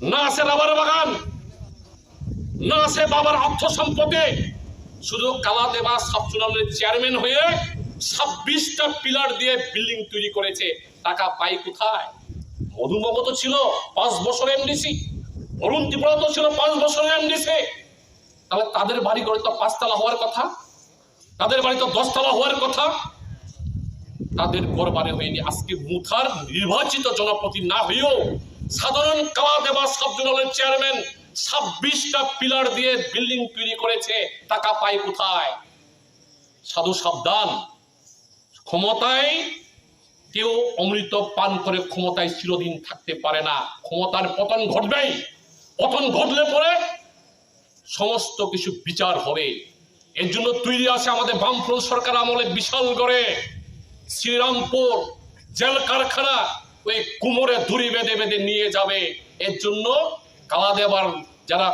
না আছে রাবার বাগান, না আছে বাবার অর্থ সম্পদে। শুধু কালা দেবা সাব চুনালের চেয়ারম্যান হয়ে 26টা পিলার দিয়ে বিল্ডিং তৈরি করেছে। টাকা পাই কোথায়? মধুমগত ছিল 5 বছর এমডিসি, অরুণ ত্রিপুরা তো ছিল 5 বছরের এমডিসি। তাহলে তাদের বাড়ি ঘরে তো 5 তলা হওয়ার কথা, তাদের বাড়ি তো 10 তলা হওয়ার কথা। তাদের ঘর বাড়ি হয়নি। আজকে মুথার নির্বাচিত জনপ্রতি না হয়েও সাধারণ কালা দেবা সাব জোনালের চেয়ারম্যান 26টা পিলার দিয়ে বিল্ডিং তৈরি করেছে। টাকা পায় কোথায়? সাধু সাবধান, ক্ষমতায় কেউ অমৃত পান করে ক্ষমতায় চিরদিন থাকতে পারে না। ক্ষমতার পতন ঘটবেই। পতন ঘটলে পরে সমস্ত কিছু বিচার হবে। এর জন্য তৈরি আছে আমাদের বামফ্রন্ট সরকার আমলে বিশাল করে শ্রীরামপুর জেল কারখানা ওই কুমোরে দড়ি বেঁধে বেঁধে নিয়ে যাবে। এর জন্য কালা দেবার যারা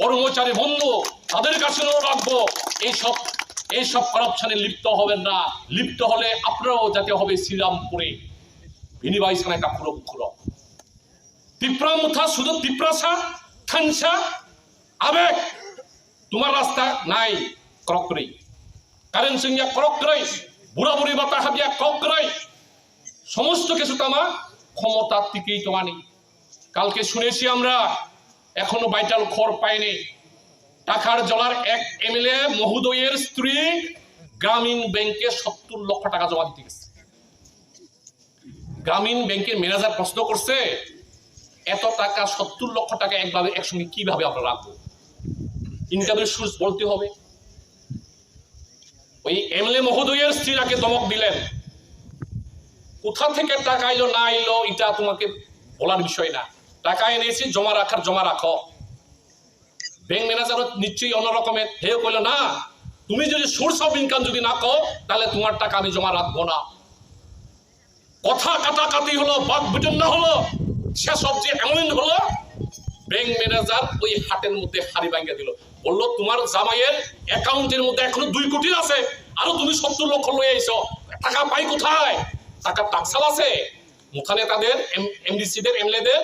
কর্মচারী বন্ধু তাদের কাছেও রাখবো, এইসব করাপশনে লিপ্ত হবেন না। লিপ্ত হলে আপনারাও যাতে হবে শ্রীরামপুরে বিনিবাই সানা একটা খুলো খুলো তিপ্রা মুথা শুধু তিপ্রাসা থানসা আবেগ। তোমার রাস্তা নাই ক্রকরেই কারেন্ট সিংয়া ক্রকরেই বুড়া বুড়ি বাতা হাবিয়া ক্রকরেই সমস্ত কিছু তামা ক্ষমতার দিকেই তোমানি। কালকে শুনেছি আমরা এখনো ভাইটাল খবর পাইনি। টাকার জলার এক এমএলএ মহোদয়ের স্ত্রী গ্রামীণ ব্যাংকে 70 লক্ষ টাকা জমা দিতে গেছে। গ্রামীণ ব্যাংকের ম্যানেজার প্রশ্ন করছে, এত টাকা 70 লক্ষ টাকা একসঙ্গে কিভাবে আমরা রাখবো? ইনকামের সোর্স বলতে হবে। ওই এমএলএ মহোদয়ের স্ত্রীরাকে ধমক দিলেন, কোথা থেকে টাকা এলো না এলো এটা তোমাকে বলার বিষয় না। টাকা এনেছি জমা রাখার জমা রাখো। ব্যাংক ম্যানেজার নিশ্চয়ই অন্যরকমের হেও কইল না, তুমি যদি সোর্স অফ ইনকাম যদি না কও তাহলে তোমার টাকা আমি জমা রাখবো না। কথা কাটাকাটি হলো, বাক বিতণ্ডা হলো, সেসব যে এমন হলো ব্যাংক ম্যানেজার ওই হাটের মধ্যে হাড়ি ভাঙিয়ে দিল। বললো তোমার জামাইয়ের অ্যাকাউন্টের মধ্যে এখনো 2 কোটি আছে, আরো তুমি 70 লক্ষ লয়ে আইছো, টাকা পাই কোথায়? টাকা টাকসাল আছে মুখানে তাদের এমডিসিদের এমএলএদের।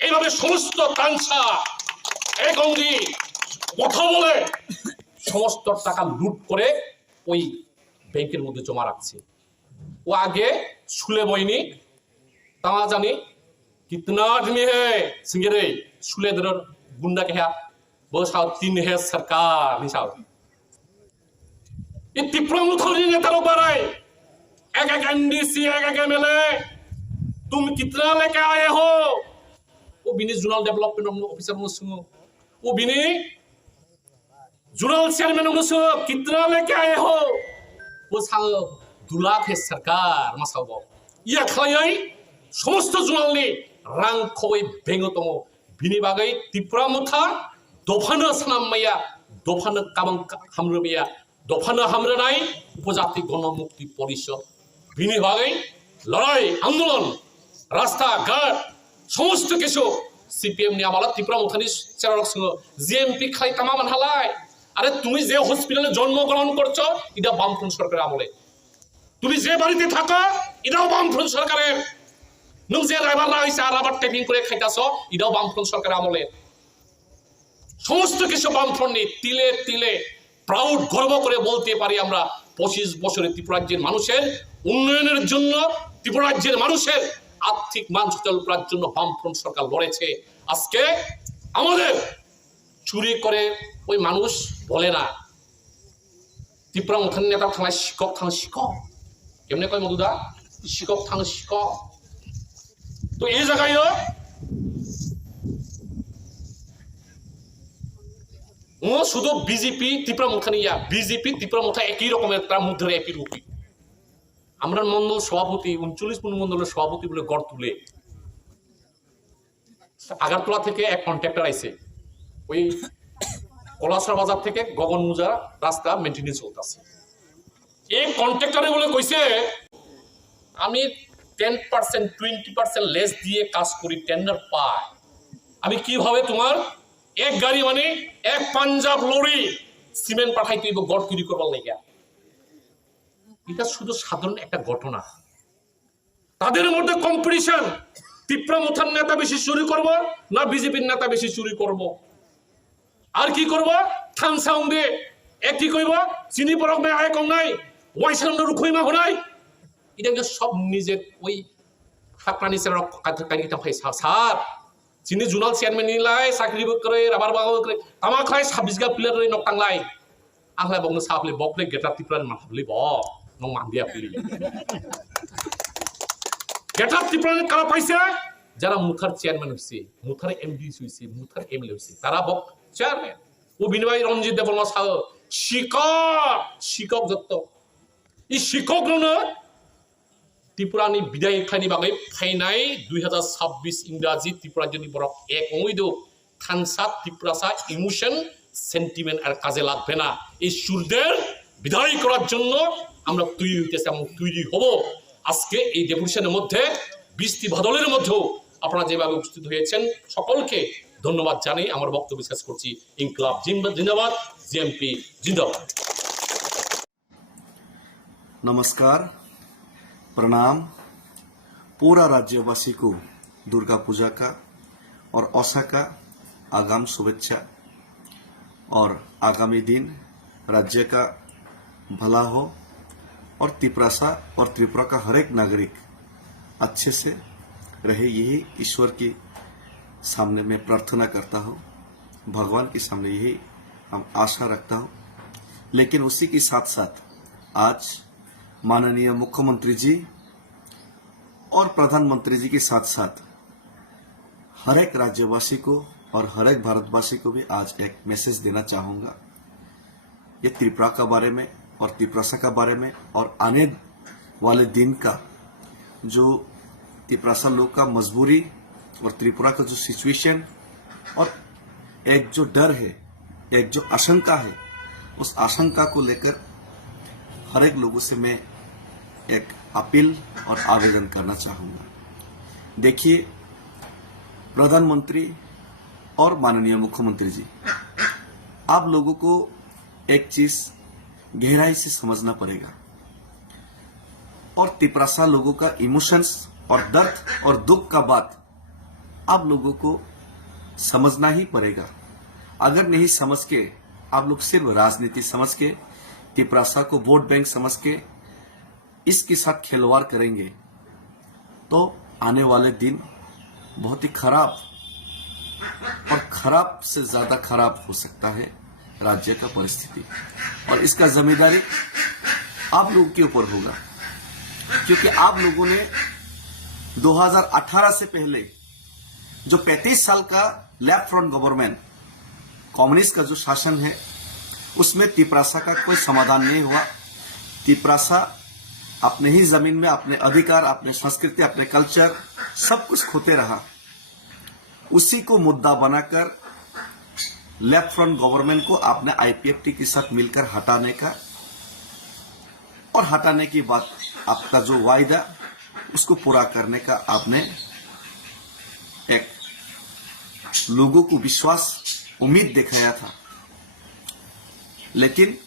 এইভাবে সমস্ত তানসা এক অঙ্গি কথা বলে সমস্ত টাকা লুট করে ওই ব্যাংকের মধ্যে জমা রাখছে। ও আগে শুলে বইনি তামা জানি कितना आदमी है सिंगरे सुले दर गुंडा के है वो साउ 3 है सरकार नहीं साउ ये तिप्रा मुथली नेतारों पर आए एक एनडीसी एक एमएलए तुम कितना लेके आए हो? वो बिनी जोनल डेवलपमेंट ऑफिसर मुसुंगो वो बिनी जोनल चेयरमैन मुसुंगो कितना लेके आए हो? वो साउ 2 लाख है सरकार मसाउ ये खाई समस्त जोनलनि रां खबै बेंगतमो बिनि बागै तिप्रा मुथा दफानो सानामैया दफानो काबां हामरमिया दफानो हामरनाय उपजाति गणमुक्ति परिषद बिनि बागै लड़ाई आंदोलन रास्ता घाट समस्त किछु सीपीएम नि आमाला तिप्रा मुथानि চেরারক সঙ্গে জিএমপি খাই তামামান হালাই। আরে তুমি যে হসপিটালে জন্মগ্রহণ করছো এটা বামফ্রন্ট সরকারের আমলে, তুমি যে বাড়িতে থাকো এটাও বামফ্রন্ট সরকারের, नों जे राइबार लाइसा राबार टेपिं करे खाइतासो इदाव बामफ्रन्ट सरकार আমলে সমস্ত কিছু বামফ্রন্টনি তিলে তিলে প্রাউড গর্ব করে বলতে পারি আমরা 25 বছরে ত্রিপুরা রাজ্যের মানুষের উন্নয়নের জন্য, ত্রিপুরা রাজ্যের মানুষের আর্থিক মান সচল করার জন্য বামফ্রন্ট সরকার লড়েছে। আজকে আমাদের চুরি করে ওই মানুষ বলে না ত্রিপুরা মুখানি নেতা থানায় শিক্ষক থানা শিক্ষক কেমনে কয় মধুদা শিক্ষক থানা শিক্ষক। তো এই জায়গায় ও শুধু বিজেপি ত্রিপুরা মুখানিয়া বিজেপি ত্রিপুরা মুখা একই রকমের তার মধ্যে একই রূপী। আমরা মন্ডল সভাপতি 39 মন্ডলের সভাপতি বলে গড় তুলে আগারতলা থেকে এক কন্ট্রাক্টর আইছে ওই কলাসরা বাজার থেকে গগন মুজা রাস্তা মেইনটেনেন্স চলতেছে। এই কন্ট্রাক্টরে বলে কইছে আমি 10% 20% লেস দিয়ে কাজ করি, টেন্ডার পাই। আমি কিভাবে তোমার এক গাড়ি মানে এক পাঞ্জাব লরি সিমেন্ট পাঠাই তুই গড় তৈরি করবার লাগিয়া? এটা শুধু সাধারণ একটা ঘটনা। তাদের মধ্যে কম্পিটিশন, তিপ্রা মুথার নেতা বেশি চুরি করব না বিজেপির নেতা বেশি চুরি করব? আর কি করব? থান সাউন্ড দিয়ে একই কইব চিনি পরক মে আয় কম নাই ওয়াই সাউন্ড রুখইমা হনাই এটা সব নিজের ওই হাকরানি সেরা কাইটা ভাই স্যার চিনি জুনাল চেয়ারম্যান নিলাই চাকরি করে রাবার বাগান করে তামা খাই 26 গা প্লেয়ার নক টাংলাই আংলাই বগনো সাপলে বকলে গেটা ত্রিপুরান মাথাবলি ব নং মান্দিয়া পুলি গেটা ত্রিপুরান কারা পাইছে যারা মুথার চেয়ারম্যান হইছে মুথার এমডি হইছে মুথার এমএলএ হইছে তারা বক চেয়ারম্যান ও বিনয় রঞ্জিত দেববর্মা সাহ শিকক যত এই শিকক নো ত্রিপুরানি বিদায় খানি বাগै ফাইনাय 2026 ইংরাজি ত্রিপুরাজনী বরক এক ওইদো খানসা ত্রিপুরাসা ইমোশন সেন্টিমেন্ট আর কাজে লাগবে না এই সুরদের বিদায় করার জন্য আমরা তৈরি হইতেছি এবং তৈরি হব আজকে এই ডেপুটেশনের মধ্যে 20টি বদলের মধ্যেও আপনারা যেভাবে উপস্থিত হয়েছেন সকলকে ধন্যবাদ জানাই আমার বক্তব্য শেষ করছি ইনকলাব জিন্দাবাদ জিএমপি জিন্দাবাদ नमस्कार प्रणाम पूरा राज्यवासी को दुर्गा पूजा का और औसा का आगाम शुभेच्छा और आगामी दिन राज्य का भला हो और त्रिपुरा और त्रिपुरा का हर एक नागरिक अच्छे से रहे यही ईश्वर की सामने मैं प्रार्थना करता हूँ भगवान के सामने यही हम आशा रखता हूँ लेकिन उसी के साथ साथ आज माननीय मुख्यमंत्री जी और प्रधानमंत्री जी के साथ साथ हर एक राज्यवासी को और हर एक भारतवासी को भी आज एक मैसेज देना चाहूंगा ये त्रिपुरा का बारे में और त्रिपुरा का बारे में और आने वाले दिन का जो त्रिपुरा लोग का मजबूरी और त्रिपुरा का जो सिचुएशन और एक जो डर है एक जो आशंका है उस आशंका को लेकर हर एक लोगों से मैं एक अपील और आवेदन करना चाहूंगा। देखिए प्रधानमंत्री और माननीय मुख्यमंत्री जी आप लोगों को एक चीज गहराई से समझना पड़ेगा और त्रिपुरा लोगों का इमोशंस और दर्द और दुख का बात आप लोगों को समझना ही पड़ेगा। अगर नहीं समझ के आप लोग सिर्फ राजनीति समझ के त्रिपुरा को वोट बैंक समझ के इसके साथ खिलवाड़ करेंगे तो आने वाले दिन बहुत ही खराब और खराब से ज्यादा खराब हो सकता है राज्य का परिस्थिति और इसका जिम्मेदारी आप लोगों के ऊपर होगा क्योंकि आप लोगों ने 2018 से पहले जो 35 साल का लेफ्ट फ्रंट गवर्नमेंट कम्युनिस्ट का जो शासन है उसमें त्रिपुरा का कोई समाधान नहीं हुआ। त्रिपुरा अपने ही जमीन में अपने अधिकार अपने संस्कृति अपने कल्चर सब कुछ खोते रहा। उसी को मुद्दा बनाकर लेफ्ट फ्रंट गवर्नमेंट को आपने आईपीएफटी के साथ मिलकर हटाने का और हटाने के बाद आपका जो वायदा उसको पूरा करने का आपने एक लोगों को विश्वास उम्मीद दिखाया था लेकिन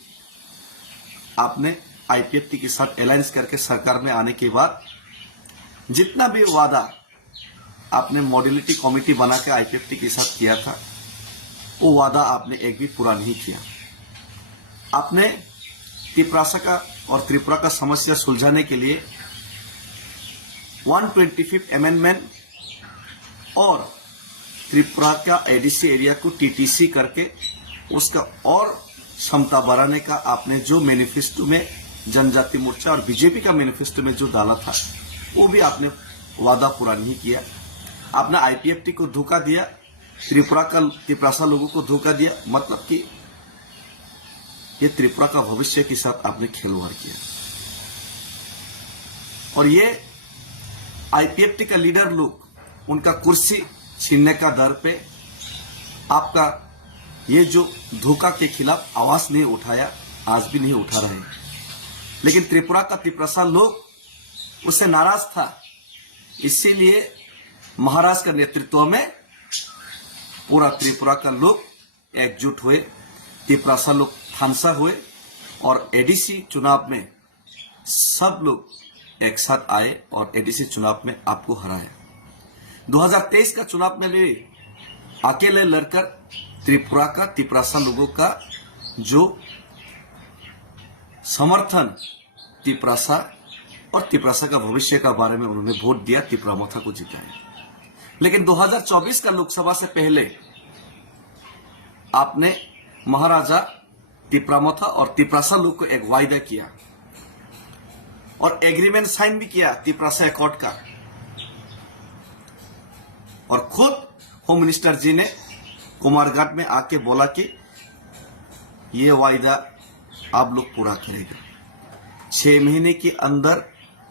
आपने आईपीएफटी के साथ अलायंस करके सरकार में आने के बाद जितना भी वादा आपने मॉड्यूलिटी कमेटी बना के आईपीएफटी के साथ किया था वो वादा आपने एक भी पूरा नहीं किया। आपने त्रिपुरा का और त्रिपुरा का समस्या सुलझाने के लिए 125 अमेंडमेंट और त्रिपुरा का एडीसी एरिया को टीटीसी करके उसका और क्षमता बढ़ाने का आपने जो मैनिफेस्टो में जनजाति मोर्चा और बीजेपी का मैनिफेस्टो में जो डाला था वो भी आपने वादा पूरा नहीं किया। आपने आईपीएफटी को धोखा दिया त्रिपुरा लोगों को धोखा दिया मतलब कि ये त्रिपुरा का भविष्य के साथ आपने खिलवाड़ किया और ये आईपीएफटी का लीडर लोग उनका कुर्सी छीनने का डर पे आपका ये जो धोखा के खिलाफ आवाज नहीं उठाया आज भी नहीं उठा रहे लेकिन त्रिपुरा लोग उससे नाराज था इसीलिए महाराज का नेतृत्व में पूरा त्रिपुरा का लोग एकजुट हुए त्रिपुरा लोग थानसा हुए और एडीसी चुनाव में सब लोग एक साथ आए और एडीसी चुनाव में आपको हराया। 2023 का चुनाव में भी अकेले लड़कर त्रिपुरा का तिपरासा लोगों का जो समर्थन तिपरासा और तिपरासा का भविष्य का बारे में उन्होंने वोट दिया, तिपरामथा को जिताया। लेकिन 2024 का लोकसभा से पहले आपने महाराजा तिपरामथा और तिपरासा लोग को एक वायदा किया और एग्रीमेंट साइन भी किया तिपरासा अकॉर्ड का, और खुद होम मिनिस्टर जी ने कुमारघाट में आके बोला कि ये वायदा आप लोग पूरा करेगा, 6 महीने के अंदर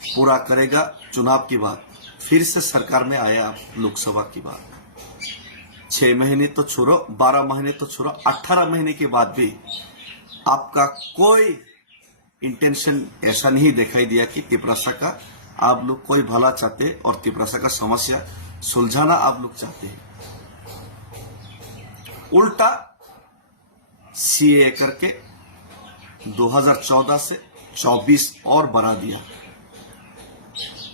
पूरा करेगा। चुनाव की बात फिर से सरकार में आया, लोकसभा की बात 6 महीने तो छोड़ो, 12 महीने तो छोड़ो, 18 महीने के बाद भी आपका कोई इंटेंशन ऐसा नहीं दिखाई दिया कि तिपरासा का आप लोग कोई भला चाहते और तिपरासा का समस्या सुलझाना आप लोग चाहते हैं। उल्टा सीए करके 2014 से 24 और बढ़ा दिया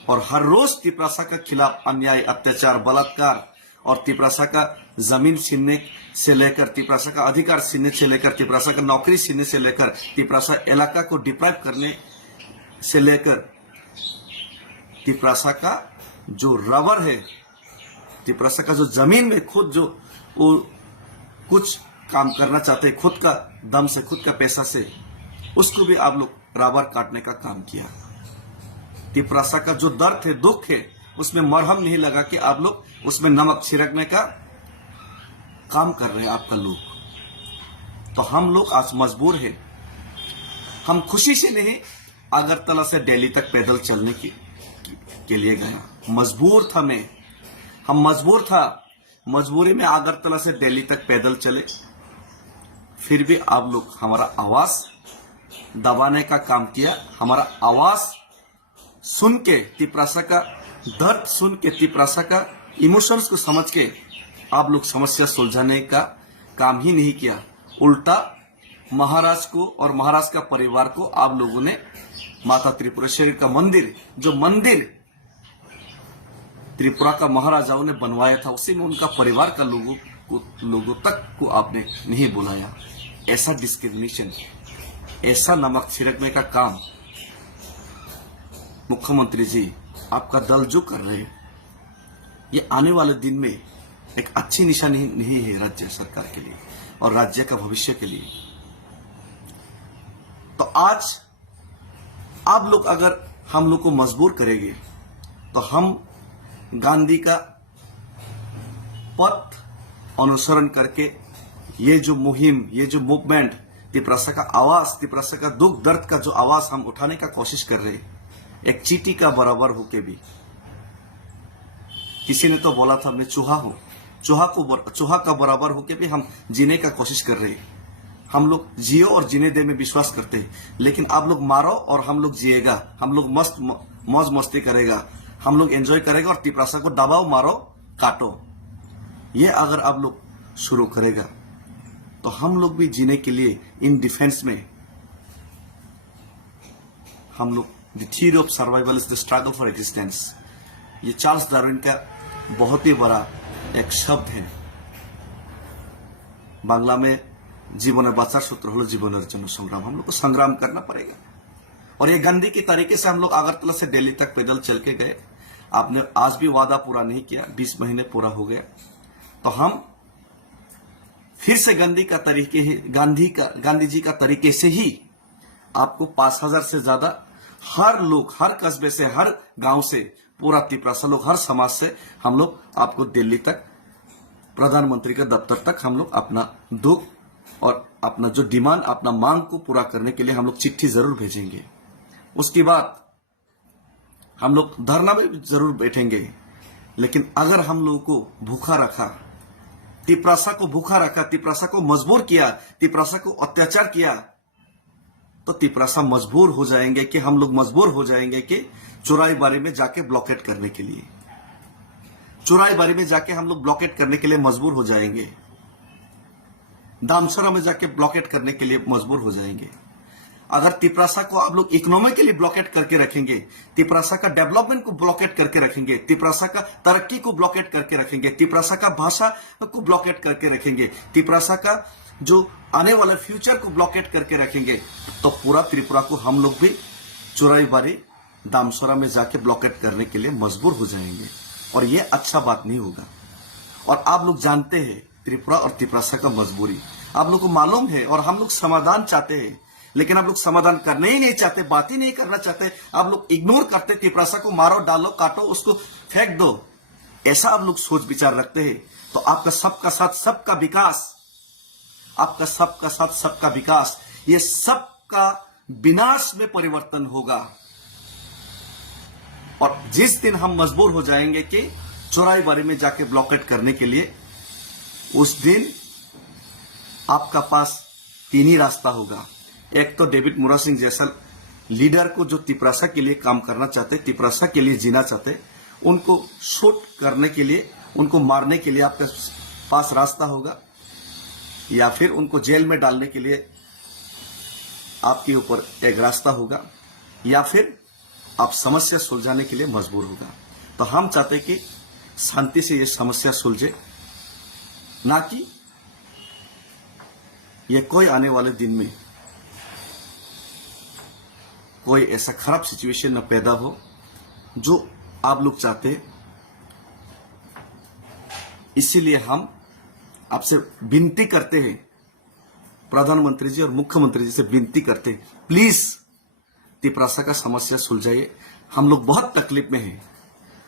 और हर रोज तिपरासा का खिलाफ अन्याय, अत्याचार, बलात्कार और तिपरासा का जमीन छीनने से लेकर, तिपरासा का अधिकार छीनने से लेकर, तिपरासा का नौकरी छीनने से लेकर, तिपरासा इलाका को डिप्राइव करने से लेकर, तिपरासा का जो रबर है, तिपरासा का जो जमीन में खुद जो वो कुछ काम करना चाहते हैं, खुद का दम से, खुद का पैसा से, उसको भी आप लोग रबर काटने का काम किया। तिपरासा का जो दर्द है, दुख है, उसमें मरहम नहीं लगा कि आप लोग उसमें नमक छिड़कने का काम कर रहे हैं आपका लोग। तो हम लोग आज मजबूर हैं, हम खुशी से नहीं अगरतला से दिल्ली तक पैदल चलने के लिए गया, मजबूर था मैं, हम मजबूर था, मजबूरी में अगरतला से दिल्ली तक पैदल चले। फिर भी आप लोग हमारा आवाज दबाने का काम किया, हमारा आवाज सुन के, तिपरासा का दर्द सुन के, तिपरासा का इमोशंस को समझ के आप लोग समस्या सुलझाने का काम ही नहीं किया। उल्टा महाराज को और महाराज का परिवार को आप लोगों ने माता त्रिपुरेश्वरी का मंदिर, जो मंदिर त्रिपुरा का महाराजाओं ने बनवाया था, उसी में उनका परिवार का लोगों तक को आपने नहीं बुलाया। ऐसा डिस्क्रिमिनेशन, ऐसा नमक छिड़कने का काम मुख्यमंत्री जी आपका दल जो कर रहे हैं, ये आने वाले दिन में एक अच्छी निशानी नहीं है राज्य सरकार के लिए और राज्य का भविष्य के लिए। तो आज आप लोग अगर हम लोग को मजबूर करेंगे तो हम गांधी का पथ अनुसरण करके ये जो मुहिम, ये जो मूवमेंट, तिपरासा का आवाज, तिपरासा का दुख दर्द का जो आवाज हम उठाने का कोशिश कर रहे हैं, एक चींटी का बराबर होके भी, किसी ने तो बोला था मैं चूहा हूं, चूहा का बराबर होके भी हम जीने का कोशिश कर रहे हैं। हम लोग जियो और जीने दे में विश्वास करते हैं, लेकिन आप लोग मारो और हम लोग जिएगा, हम लोग मस्त मौज मस्ती करेगा, हम लोग एंजॉय करेगा और तिपरासा को दबाओ, मारो, काटो। ये अगर आप लोग शुरू करेगा तो हम लोग भी जीने के लिए इन डिफेंस में हम लोग, the theory of survival is the struggle for existence, ये चार्ल्स डार्विन का बहुत ही बड़ा एक शब्द है। बांग्ला में जीवन बाचार सूत्र हलो जीवन जन्म संग्राम, हम लोग को संग्राम करना पड़ेगा। और ये गांधी की तरीके से हम लोग अगरतला से दिल्ली तक पैदल चल के गए। आपने आज भी वादा पूरा नहीं किया, 20 महीने पूरा हो गया, तो हम फिर से गांधी जी का तरीके से ही आपको 5000 से ज्यादा हर लोग, हर कस्बे से, हर गांव से, पूरा तिपरासा लोग, हर समाज से हम लोग आपको दिल्ली तक, प्रधानमंत्री का दफ्तर तक हम लोग अपना दुख और अपना जो डिमांड, अपना मांग को पूरा करने के लिए हम लोग चिट्ठी जरूर भेजेंगे। उसके बाद हम लोग धरना में जरूर बैठेंगे। लेकिन अगर हम लोगों को भूखा रखा, तिपरासा को भूखा रखा, तिपरासा को मजबूर किया, तिपरासा को अत्याचार किया, तो तिपरासा मजबूर हो जाएंगे कि हम लोग मजबूर हो जाएंगे कि चौराईबारी में जाके ब्लॉकेट करने के लिए, चौराईबारी में जाके हम लोग ब्लॉकेट करने के लिए मजबूर हो जाएंगे, दामसरा में जाके ब्लॉकेट करने के लिए मजबूर हो जाएंगे। अगर तिपरासा को आप लोग इकोनॉमिकली ब्लॉकेट करके रखेंगे, तिपरासा का डेवलपमेंट को ब्लॉकेट करके रखेंगे, तिपरासा का तरक्की को ब्लॉकेट करके रखेंगे, तिपरासा का भाषा को ब्लॉकेट करके रखेंगे, तिपरासा का जो आने वाला फ्यूचर को ब्लॉकेट करके रखेंगे, तो पूरा त्रिपुरा को हम लोग भी चोराईबारी दामसोरा में जाके ब्लॉकेट करने के लिए मजबूर हो जाएंगे और ये अच्छा बात नहीं होगा। और आप लोग जानते हैं त्रिपुरा और तिपरासा का मजबूरी, आप लोग को मालूम है, और हम लोग समाधान चाहते हैं, लेकिन आप लोग समाधान करने ही नहीं चाहते, बात ही नहीं करना चाहते, आप लोग इग्नोर करते, तिपरासा को मारो, डालो, काटो, उसको फेंक दो, ऐसा आप लोग सोच विचार रखते हैं। तो आपका सबका साथ सबका विकास, आपका सबका साथ सबका विकास, ये सबका विनाश में परिवर्तन होगा। और जिस दिन हम मजबूर हो जाएंगे कि चोराईबारी में जाके ब्लॉकेट करने के लिए, उस दिन आपका पास तीन ही रास्ता होगा। एक तो डेविड मुरा सिंह जैसा लीडर को जो तिपरासा के लिए काम करना चाहते, तिपरासा के लिए जीना चाहते, उनको शूट करने के लिए, उनको मारने के लिए आपके पास रास्ता होगा, या फिर उनको जेल में डालने के लिए आपके ऊपर एक रास्ता होगा, या फिर आप समस्या सुलझाने के लिए मजबूर होगा। तो हम चाहते कि शांति से ये समस्या सुलझे, ना कि ये कोई आने वाले दिन में कोई ऐसा खराब सिचुएशन न पैदा हो जो आप लोग चाहते हैं। इसीलिए हम आपसे विनती करते हैं, प्रधानमंत्री जी और मुख्यमंत्री जी से विनती करते हैं, प्लीज तिपरासा का समस्या सुलझाइए। हम लोग बहुत तकलीफ में हैं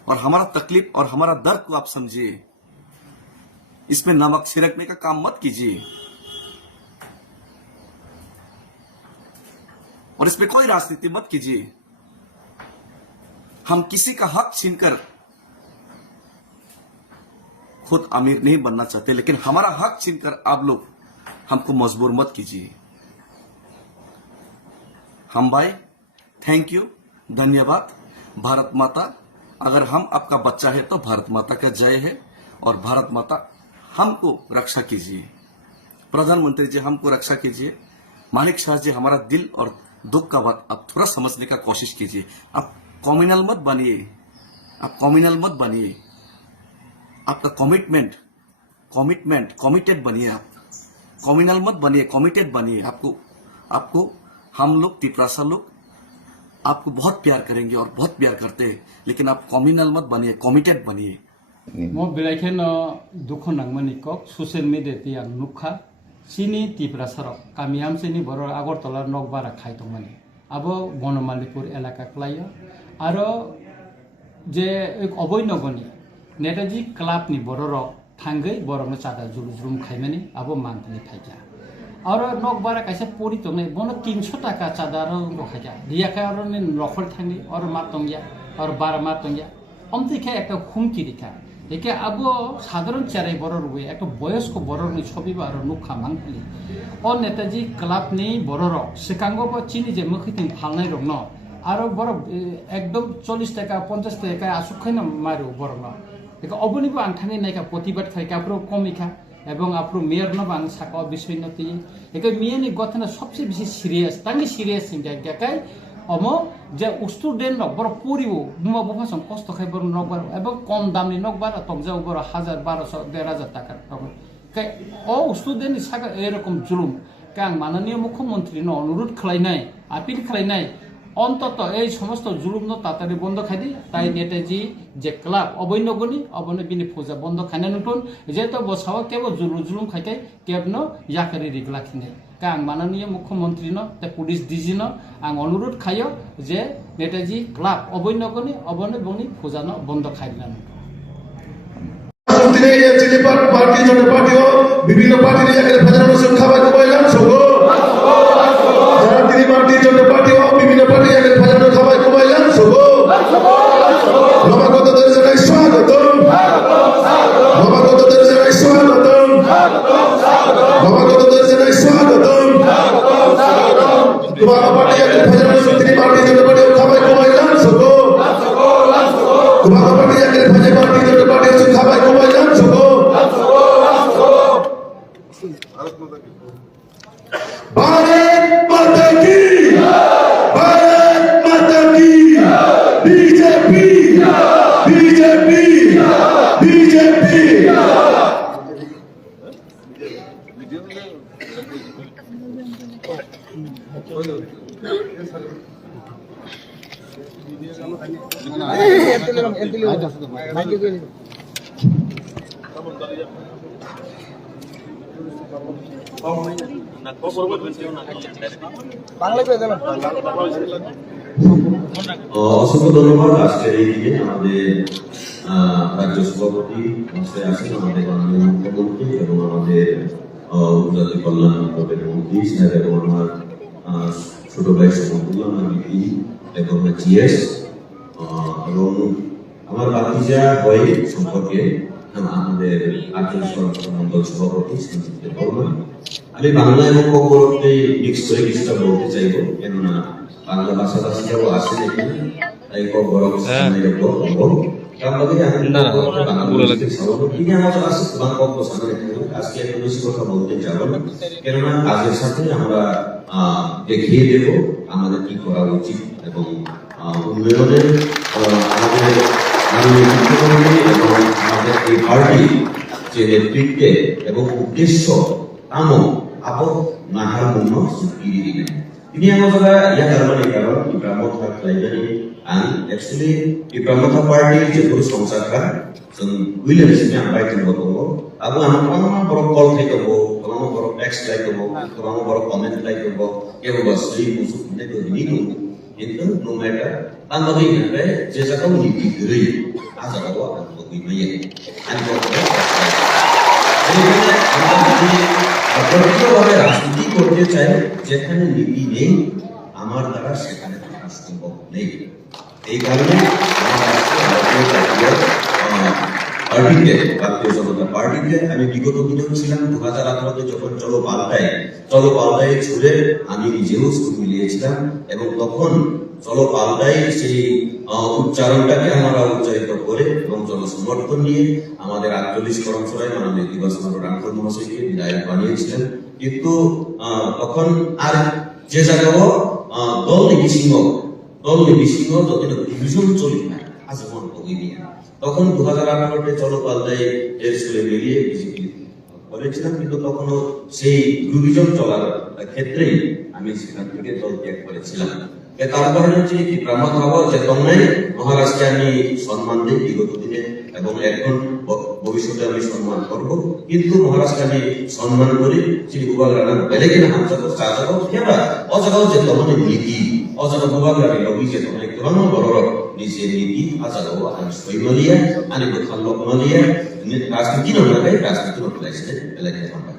और हमारा तकलीफ और हमारा दर्द को आप समझिए। इसमें नमक छिड़कने का काम मत कीजिए और इसमें कोई राजनीति मत कीजिए। हम किसी का हक छीनकर खुद अमीर नहीं बनना चाहते, लेकिन हमारा हक छीनकर आप लोग हमको मजबूर मत कीजिए। हम भाई थैंक यू, धन्यवाद। भारत माता, अगर हम आपका बच्चा है तो भारत माता का जय है, और भारत माता हमको रक्षा कीजिए। प्रधानमंत्री जी हमको रक्षा कीजिए। मानिक शाह जी, हमारा दिल और दुख का बात आप थोड़ा समझने का कोशिश कीजिए। आप कम्युनल मत बनिए, आप कम्युनल मत बनिए। आपका कमिटेड बनिए। आप कम्युनल मत बनिए, कमिटेड बनिए। आपको हम लोग तिपरासा लोग आपको बहुत प्यार करेंगे और बहुत प्यार करते हैं, लेकिन आप कम्युनल मत बनिए, कमिटेड बनिए। मो बिलाइखेन दुख नांगमानि कक सोशल मीडिया ती आं नुखा सिनी तिपरासा कामियाम सिनी बर आगरतला नकबारा खाइतमानि आबो बनमालीपुर एलाका क्लायो आरो जे एक अबैनगनी नेताजी क्लाब नि बर थांगै बरनो चादा जुरुम खाइमानि आबो मानतनि थाइजा और नकबारा कैसे पोरी तंगै बनो 300 टाका चादा रो खाइजा रियाखा और ने नखर थांगै और मातंगिया और बारा मातंगिया अमतिखे एक हुमकिरिखा एके अब साधारण चेहरा बर रुए एक बयस्क बर छवि और नुखा मांगली और नेताजी क्लाब नि बर सिकांगो चीनी जे मखिथिं फालनाय रंग न और बर एकदम 40 टाका 50 टाका आसुखाइन मारो बर न एक अबनिबो आं थांगै नायका प्रतिबाद खाइका प्रो कमिखा एवं आपरो मेयर न बांग साका विषय नति एक मियानि गथना सबसे बेसी सीरियस तांगि सीरियस सिंगा काय अमो जे स्टूडेंट बर परिबो मुवा बफासं कष्ट खाइ बर नकबार एबं कम दामनि नकबार तंगजाव बर 1000 1200 1500 टाका काय ओ स्टूडेंट नि सागा एरकम जुलुम कां माननीय मुख्यमंत्री न अनुरोध खालायनाय आपिल खालायनाय অন্তত এই সমস্ত জুলুম তাড়াতাড়ি বন্ধ খাই দি তাই নেতাজি যে ক্লাব অবৈনগনি অবনে বিনি পূজা বন্ধ খাইনা নতুন যেহেতু বসাও কেবল জুলুম খাইকে কেবন ইয়াকারি রিগলাখিনে কাং মাননীয় মুখ্যমন্ত্রী ন তে পুলিশ ডিজি ন আং অনুরোধ খাইও যে নেতাজি ক্লাব অবৈনগনি অবনে বনি পূজা ন বন্ধ খাইনা বিভিন্ন পার্টি বিভিন্ন পার্টি খাবার কমাইলাম নবাগতদের জানাই স্বাগতম নবাগতদের জানাই স্বাগতম নবাগতদের জানাই স্বাগতম তোমার পার্টি তিনি পার্টি জন্য পার্টি খাবার কমাইলাম তোমার পার্টি পার্টি জন্য পার্টি খাবার কমাইলাম অসংখ্য ধন্যবাদ। আজকের এই দিনে আমাদের রাজ্য সভাপতি মহাশয় আছেন, আমাদের মাননীয় মুখ্যমন্ত্রী এবং আমাদের উপজাতি কল্যাণ বিভাগের মন্ত্রী সাহেব এবং আমার ছোট ভাই সমতুল্লাহ বিপি এবং জিএস এবং আমার ভাতিজা ভাই সম্পর্কে আমাদের আঞ্চলিক সংগঠন মন্ডল সভাপতি সঞ্চিত বর্মন। আমি বাংলা এবং বঙ্গতে মিক্স করে কিছুটা বলতে চাইবো, কেননা বাংলা ভাষাভাষীরাও আসেন এখানে, তাই বড় আজকে এত বেশি কথা বলতে যাবো না, কেননা কাজের সাথে আমরা দেখিয়ে দেব আমাদের কি করা উচিত এবং উন্নয়নের আমাদের মুখ্যমন্ত্রী এবং আমাদের এই পার্টি যে নেতৃত্বে এবং উদ্দেশ্য কামো আপদ Nahar মূন্য iri ini. Ini yang masalah ya karena di Pramotha Lainnya and actually di Pramotha Party je guru samsaka sun William sini ambai tunggu tunggu. Aku anak borok call thai tunggu, kamu borok text thai tunggu, kamu borok comment thai tunggu. Ya bos ini musuh ini tu ini tu. Itu no matter tanpa ini apa, jasa kamu dipikiri, asal kamu akan bagaimana? Anu ভাবে রাজনীতি করতে চাই, যেখানে নীতি নেই আমার দ্বারা সেখানে থাকা সম্ভব নেই। এই কারণে ভারতীয় জনতা পার্টিতে আমি বিগত দিনেও ছিলাম। 2018 যখন চলো পাল্টায় ছুড়ে আমি নিজেও সুর মিলিয়েছিলাম এবং তখন চলো পাল্টায় সেই উচ্চারণটাকে আমরা উচ্চারিত করে এবং জনসমর্থন নিয়ে আমাদের 48 কর্মসূচির মাননীয় দিবাসচন্দ্র রাঙ্কল মহাশয়কে বিধায়ক বানিয়েছিলেন। কিন্তু তখন আর যে জায়গাও দল নিবিসিংহ যতটা ডিভিশন চলি না আজ মন্তব্য তখন 2018 চলো পাল্টায় এর সুরে মিলিয়ে বিজেপি করেছিলাম, কিন্তু তখনও সেই ডিভিশন চলার ক্ষেত্রেই আমি সেখান থেকে দল ত্যাগ করেছিলাম। তারপরে হচ্ছে ব্রাহ্মণ ভাবা যে তন্ময় মহারাজকে আমি সম্মান দিই বিগত দিনে এবং এখন ভবিষ্যতে আমি সম্মান করবো, কিন্তু মহারাজকে আমি সম্মান করি। শ্রী গোপাল রানা বেলেগেন হামজাগো চাজাগো কেবা অজাগাও যে তমনে নীতি অজাগা গোপাল রানী লবি যে তমনে কোন বড় নিজে নীতি আজাগাও আমি সৈমলিয়া আনি খাল্লক মালিয়া রাজনীতি নয় রাজনীতি নয় বেলেগেন হামবা